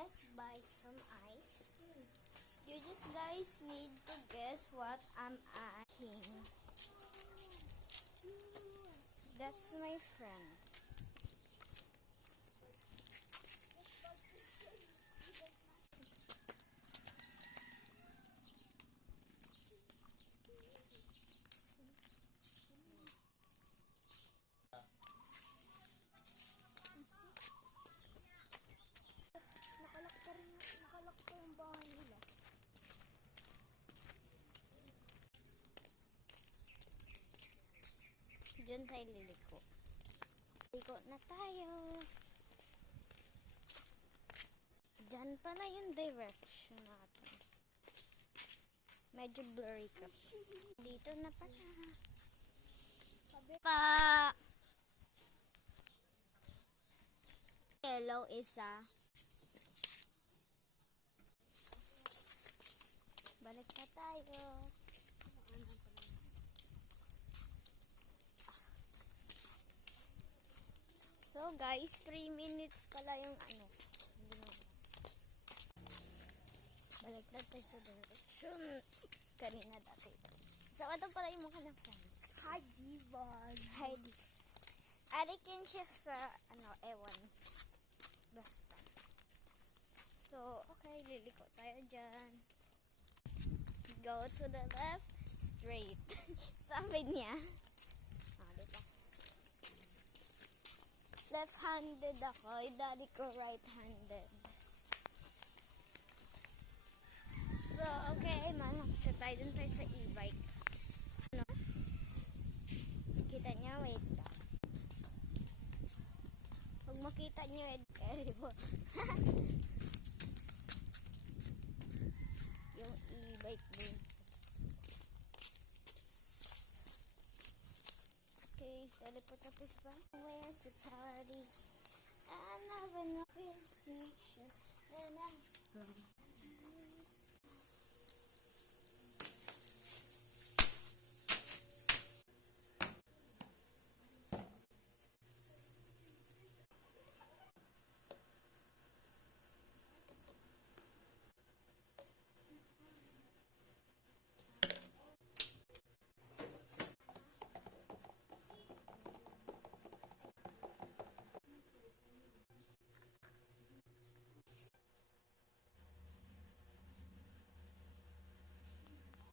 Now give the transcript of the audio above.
let's buy some ice. You just guys need to guess what I'm eating. That's my friend. Nakalak pa yung bahay nila. Diyan tayo liliko. Liko na tayo. Diyan pala yung direction natin. Medyo blurry kasi. Dito na pala. Pa! Yellow isa. Balik na tayo. So guys, 3 minutes pala yung ano. Balik na tayo sa direction. Kanina dati. So ito pala yung mukha ng friends. Hi, Divan. Hi. Alikin siya sa ano, ewan. Basta. So, okay, liliko tayo dyan. Go to the left, straight. Sabi niya. Diba? Left-handed ako. Yung daddy ko right-handed. So, okay, makita tayo dun tayo sa e-bike. Ano? Kita niya, wait lang. Pag makita niyo, carry mo. Yung e-bike din. Okay, tapos ba? Where's the party? I never know this picture. And I'm